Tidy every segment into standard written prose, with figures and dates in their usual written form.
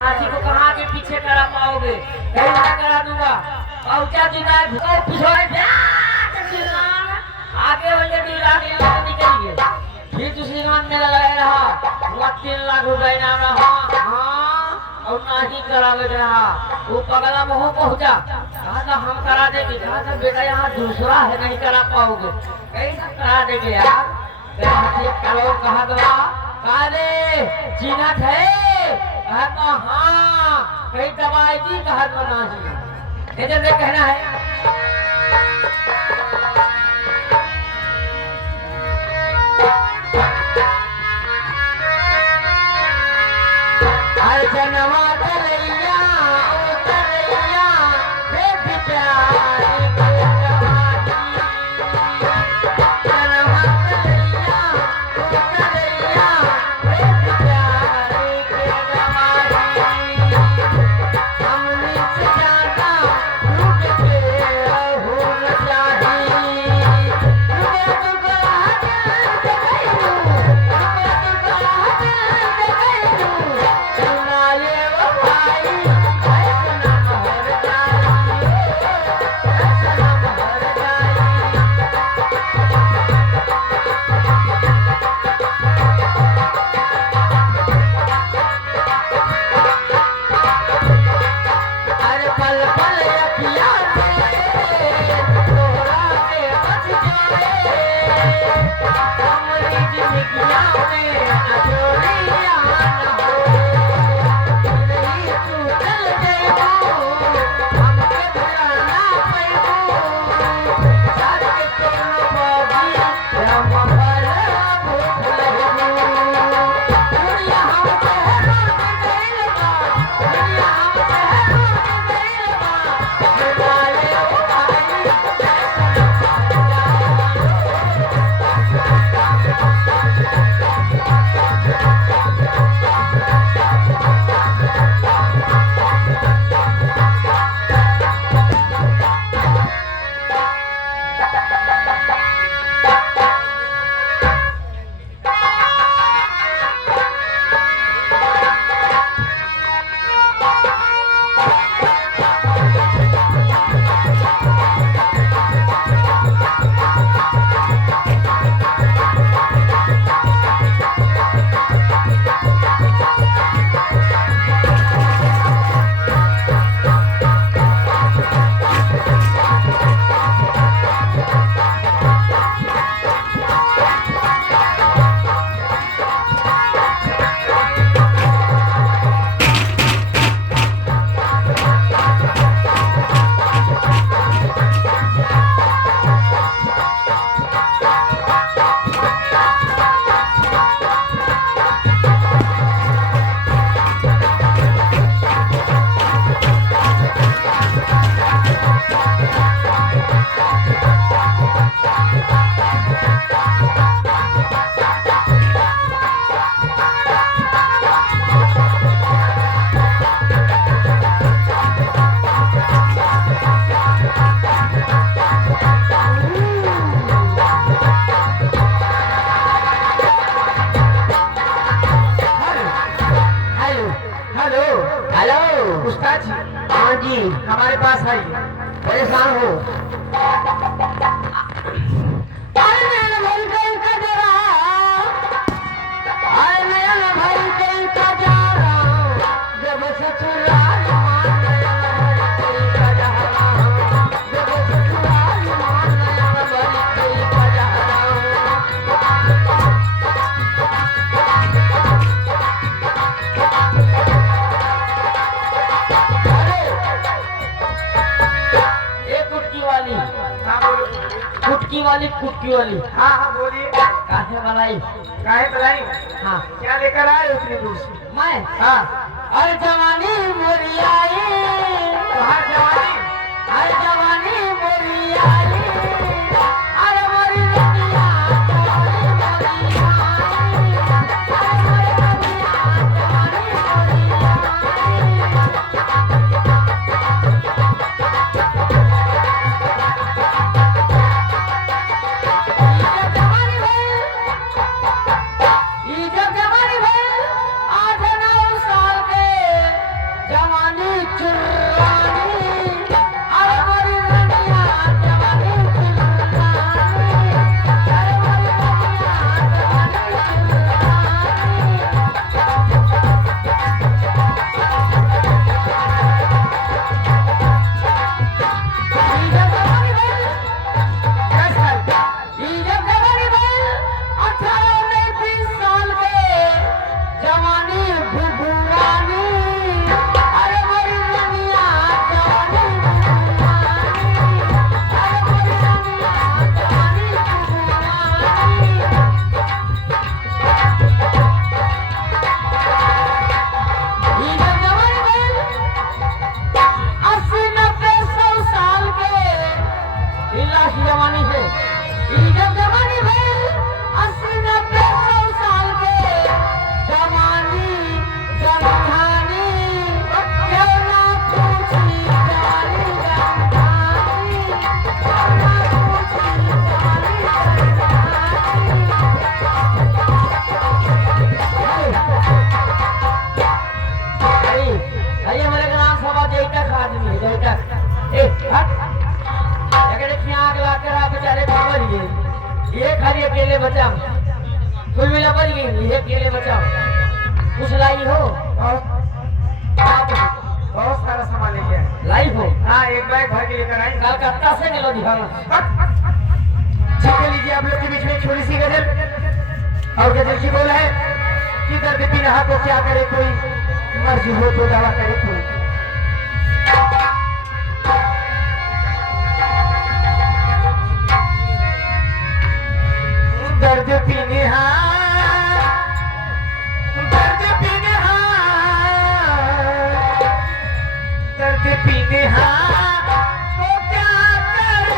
हाथी को कहाँ के पीछे करा पाओगे? कहीं ना करा दूंगा। और क्या जुगाड़ भूखो पिछोड़े आगे हो जाए निकलिए। फिर दूसरी दुकान में लगाया रहा 3 लाख रुपए इनाम रहा। हाँ और ना ही करावे रहा। वो पगला मोह पहुंचा, कहा था हम करा देंगे। कहा था बेटा यहाँ दूसरा है, नहीं करा पाओगे। कैसे करा देंगे यार? करो कहा दवा काले चिन्हत है। कहा तो हाँ कहीं दवाई दी, कहा तो नहीं। ये कहना है जनवा तलैया उतरैया देख प्यारी जनवा तलैया उतरैया देख प्यारी के गवारी हमने से ज्यादा रूठ के होना चाहिए। हाँ जी हमारे पास है, परेशान हो। कुटकी वाली हाँ हाँ बोलिए। काहे मलाई? काहे बलाई? हाँ क्या लेकर आए उतनी दूर से? मैं हाँ अरे जवानी मोरी आई। कहाँ जवानी? अरे जवानी मोरी आई। अरे मोरी रतिया जवानी मोरी आई। अरे मोरी रतिया जवानी मोरी जैतक आदमी है जैतक ए हट अगर देखिए आग ला कर आप बेचारे मर गए ये खाली अकेले बचाओ कोई मिला मर गई ये अकेले बचाओ कुछ लाई हो बहुत सारा सामान लेके आए। लाई हो हाँ एक बैग भर के लेकर आए। कलकत्ता से मिलो दिखाना ठीक है लीजिए आप लोग के बीच में एक छोटी सी गजल। और गजल की बोल है कि दर्द पी रहा तो क्या करे कोई, मर्जी हो तो दवा करे कोई। दर्द पीने दर्द पीने दर्द पीने तो क्या करे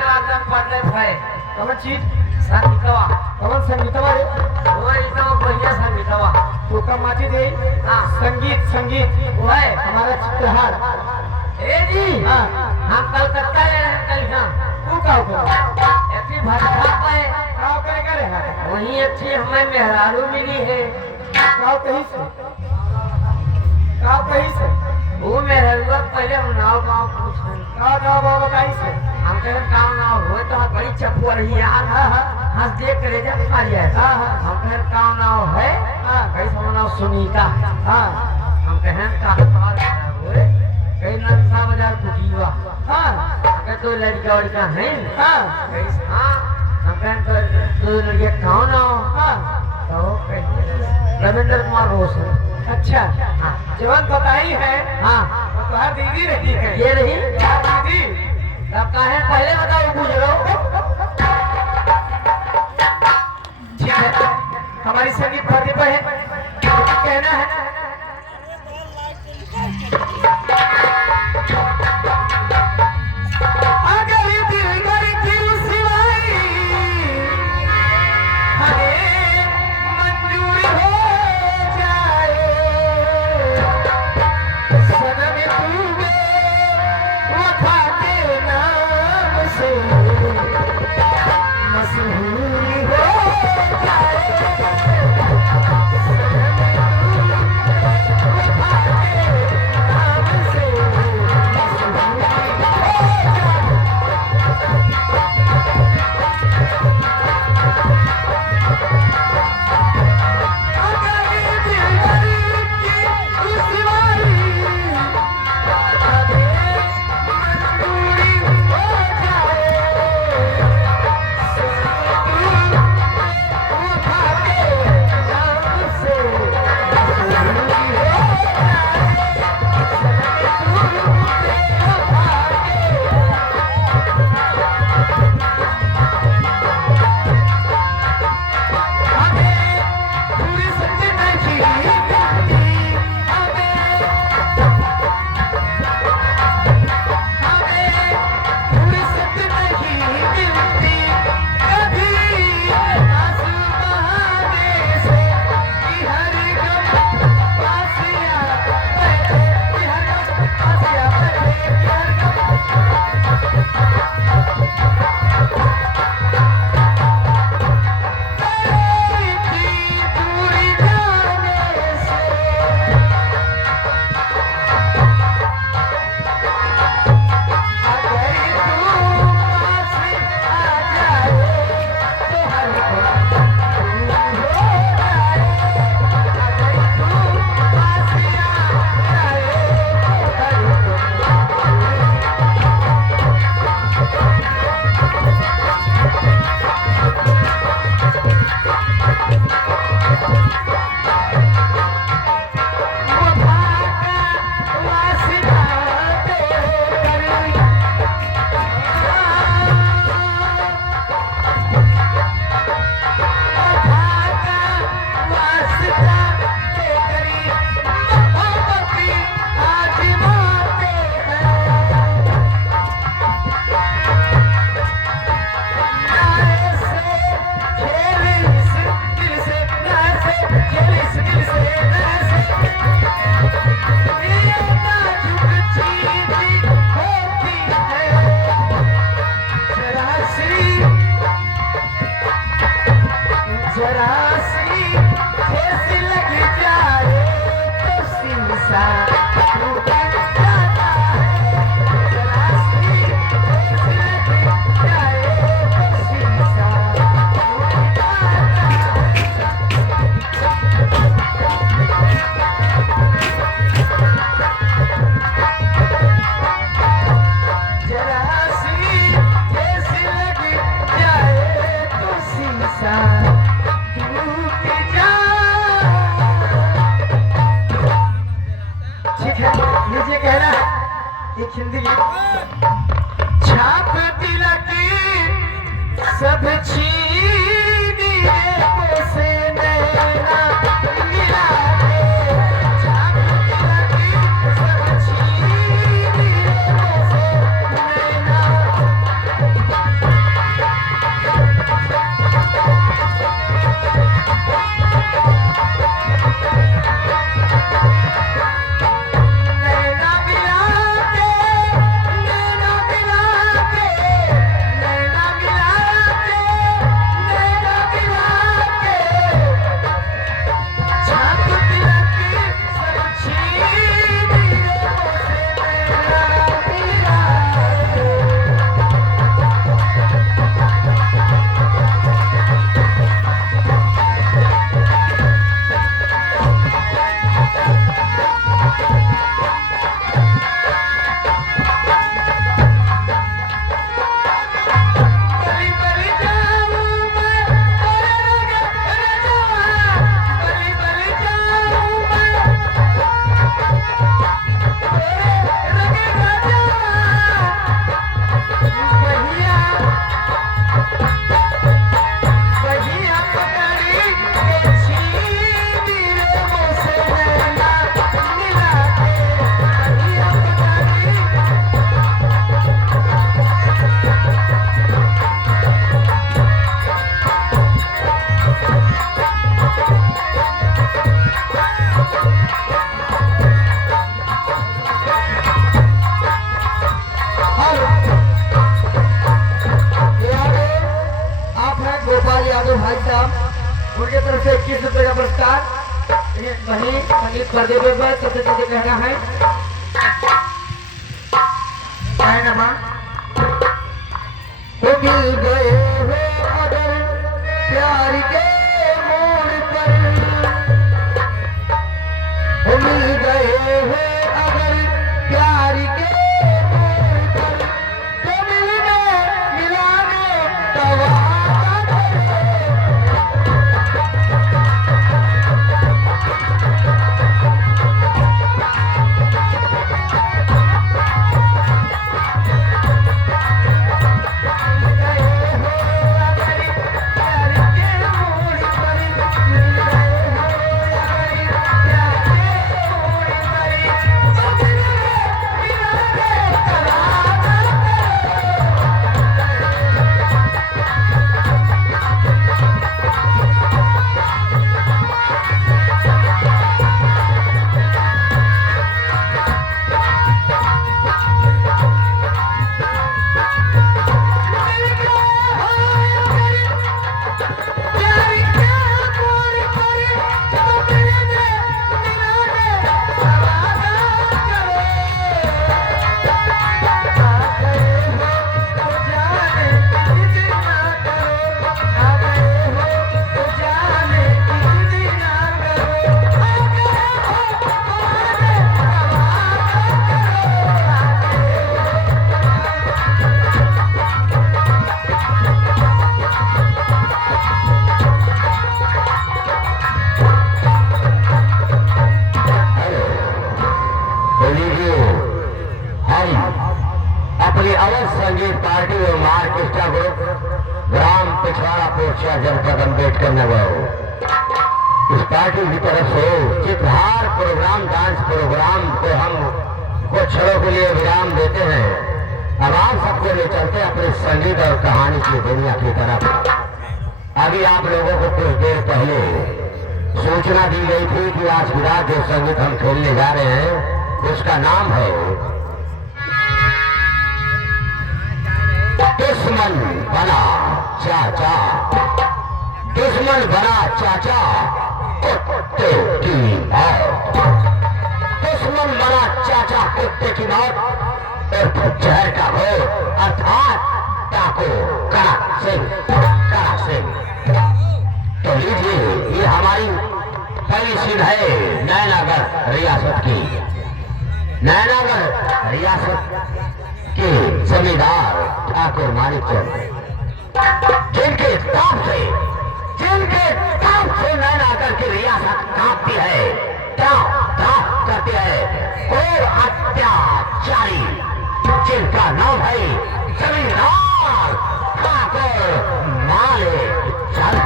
कौन चीज संगीतवा कौन संगीतवा रे वो एकदम बढ़िया संगीतवा तो का माची दे हाँ संगीत संगीत वो है हमारा चित्रहार ए जी हाँ हम कलकत्ता गए हैं कल यहाँ तू का कर ऐसी भाषा पे का करे है वही अच्छी हमें मेहरारू मिली है का कहीं से वो मेहरारू पहले हम नाव गाँव पूछें का बाबा कहीं से हम कहें गाँव नाव हो तो बड़ी चपुआ रही यार हंस देख करे जब खा जाए हम कहें गाँव नाव है कैसा नाव सुनीता हम कहें कहीं नक्शा बाजार कुटिया तो लड़का वड़का है कंप्लेन कर दो लड़के खाओ ना हाँ तो रविंद्र कुमार रोशन। अच्छा हाँ जवान बताई है हाँ वो तुम्हारी दीदी रही है ये रही दीदी तब कहे पहले बताओ पूछ लो। ठीक है हमारी संगीत प्रतिभा है कहना है अगर दिल कर दिल सिवाई हमें मंजूर हो जाए सनम तूने वफा के नाम से मशहूर हो जाए एक हिंदी छाप तिलक सब छीनिए से नैना मिला के छाप तिलक सब छीनिए से नैना नैना मिला के भाई साहब उनके तरफ से 21 रुपए का पुरस्कार वही संगीत कर देवे पे चलते चलते कहना है ना माँ तो मिल गए हो अगर प्यार के मोड़ पर तो मिल गए हो अगर प्यार के मोड़ पर तो मिलने मिलाने का वादा अपनी अवध संगीत पार्टी और ऑर्केस्ट्रा ग्रुप ग्राम पिछवाड़ा पेक्षा जनपद अम्बेडकर नगर इस पार्टी की तरफ से चित्रहार प्रोग्राम डांस प्रोग्राम को हम कुछ क्षणों के लिए विराम देते हैं। अब आप सबको ले चलते अपने संगीत और कहानी की दुनिया की तरफ। अभी आप लोगों को कुछ देर पहले सूचना दी गई थी कि आज की रात जो संगीत हम खेलने जा रहे हैं उसका नाम है दुश्मन बना चाचा। दुश्मन बना चाचा कुत्ते की मौत। दुश्मन बना चाचा कुत्ते की मौत और जहर का घोर अर्थात डाकू करा सिंह। तो लीजिए ये हमारी पहली सीन है नैनागढ़ रियासत की। नैनागढ़ रियासत के जमींदार ठाकुर मानिकचंद जिनके ताप से नैनागढ़ की रियासत कांपती है, ताप करती है और अत्याचारी जिनका नाम है जमींदार ठाकुर मानिकचंद।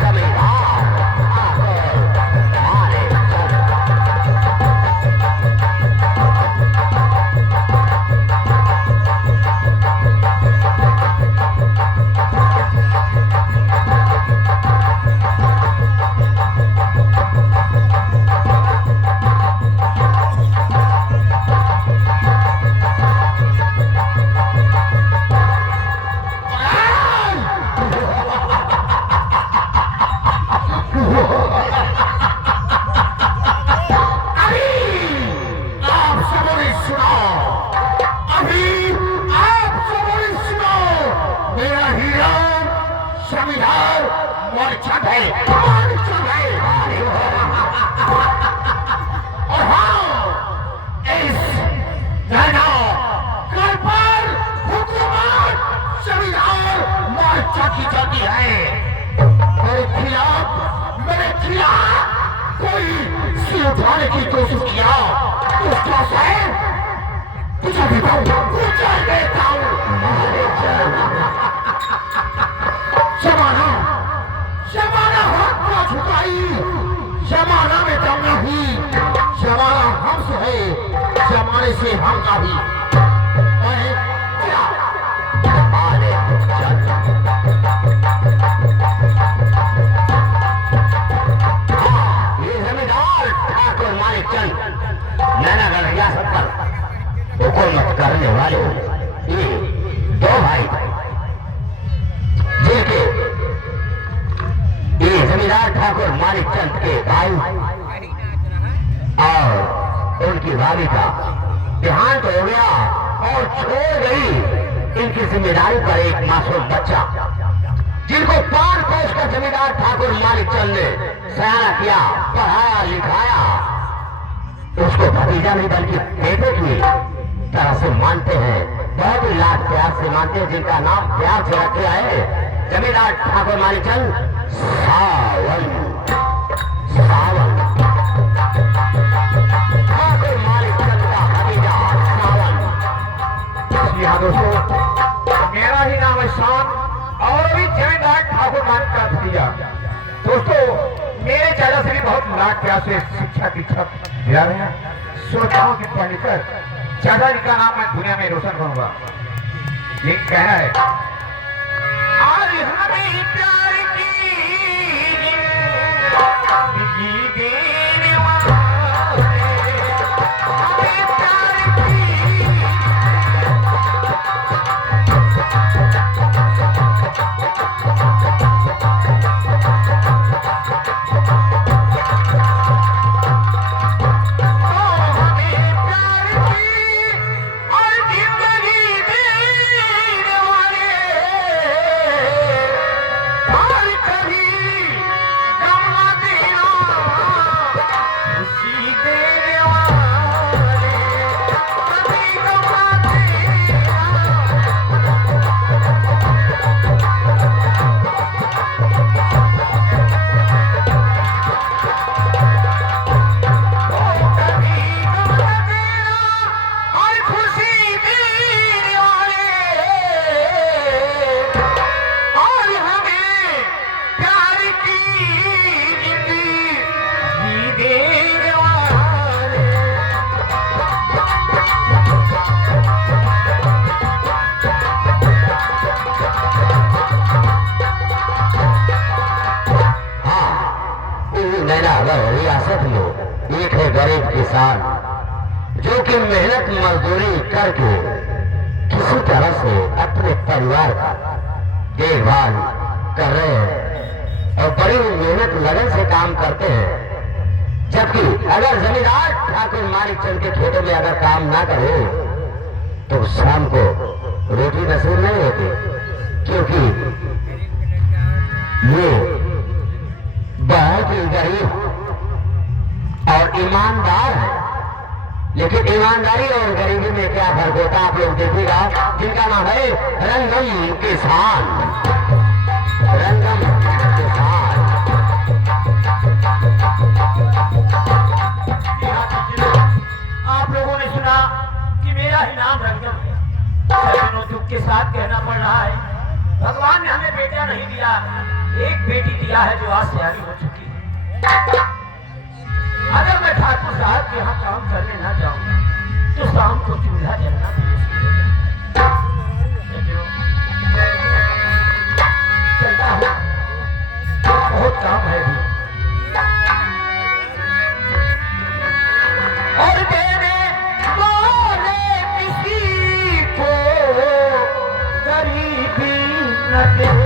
जमींदार ठाकुर मानिकचंद। उठाने की कोशिश किया तो उसका सर तुझे देता हूँ जमाना हाथ ना झुकाई। जमाना में दम नहीं, जमाना हमसे है, जमाने से हम का भी। नैनागढ़ रियासत पर हुकूमत करने वाले ये दो भाई जिनके ठाकुर मानिक चंद के भाई और उनकी भाभी का देहांत हो गया और छोड़ गई इनकी जिम्मेदारी पर एक मासूम बच्चा, जिनको 5 कोस का जमींदार ठाकुर मानिक चंद ने सयाना किया, पढ़ाया लिखाया। उसको भतीजा नहीं बल्कि बेटे की तरह से मानते हैं, बहुत ही लाड प्यार से मानते हैं, जिनका नाम प्यार से रखे है जमींदार ठाकुर मानिक चंद सावन। सावन ठाकुर मानिक चंद का भतीजा सावन। जी हाँ दोस्तों, मेरा ही नाम है शान और भी जमींदार ठाकुर मानिक का भतीजा। दोस्तों, मेरे चाचा से भी बहुत लाड प्यार से शिक्षा दीक्षा दिला रहे हैं। सोचता हूँ कि पढ़ लिखकर चाचा जी का नाम मैं दुनिया में रोशन करूंगा। ये कहना है, आज हमें प्यार की जिंदगी देने वाले, हमें प्यार की रियासत में एक है गरीब किसान, जो कि मेहनत मजदूरी करके किसी तरह से अपने परिवार का देखभाल कर रहे हैं और बड़ी मेहनत लगन से काम करते हैं। जबकि अगर जमींदार ठाकुर मानिक चंद के खेतों में अगर काम ना करे तो शाम को रोटी नसीब नहीं होती, क्योंकि ये बहुत ही गरीब और ईमानदार है। लेकिन ईमानदारी और गरीबी में क्या फर्क होता है आप लोग देखिएगा। जिनका नाम है रंगम किसान, रंगम किसान। आप लोगों ने सुना कि मेरा ही नाम रंगम है। सज्जनों, दुख के साथ कहना पड़ रहा है, भगवान ने हमें बेटा नहीं दिया, एक बेटी दिया है जो आज सियारी हो चुकी है। अगर मैं ठाकुर साहब के यहाँ काम करने ना जाऊँ तो शाम को चूल्हा जलना भी मुश्किल है। चलता हूँ, बहुत काम है भी। और तेरे बोले किसी को गरीबी न दे।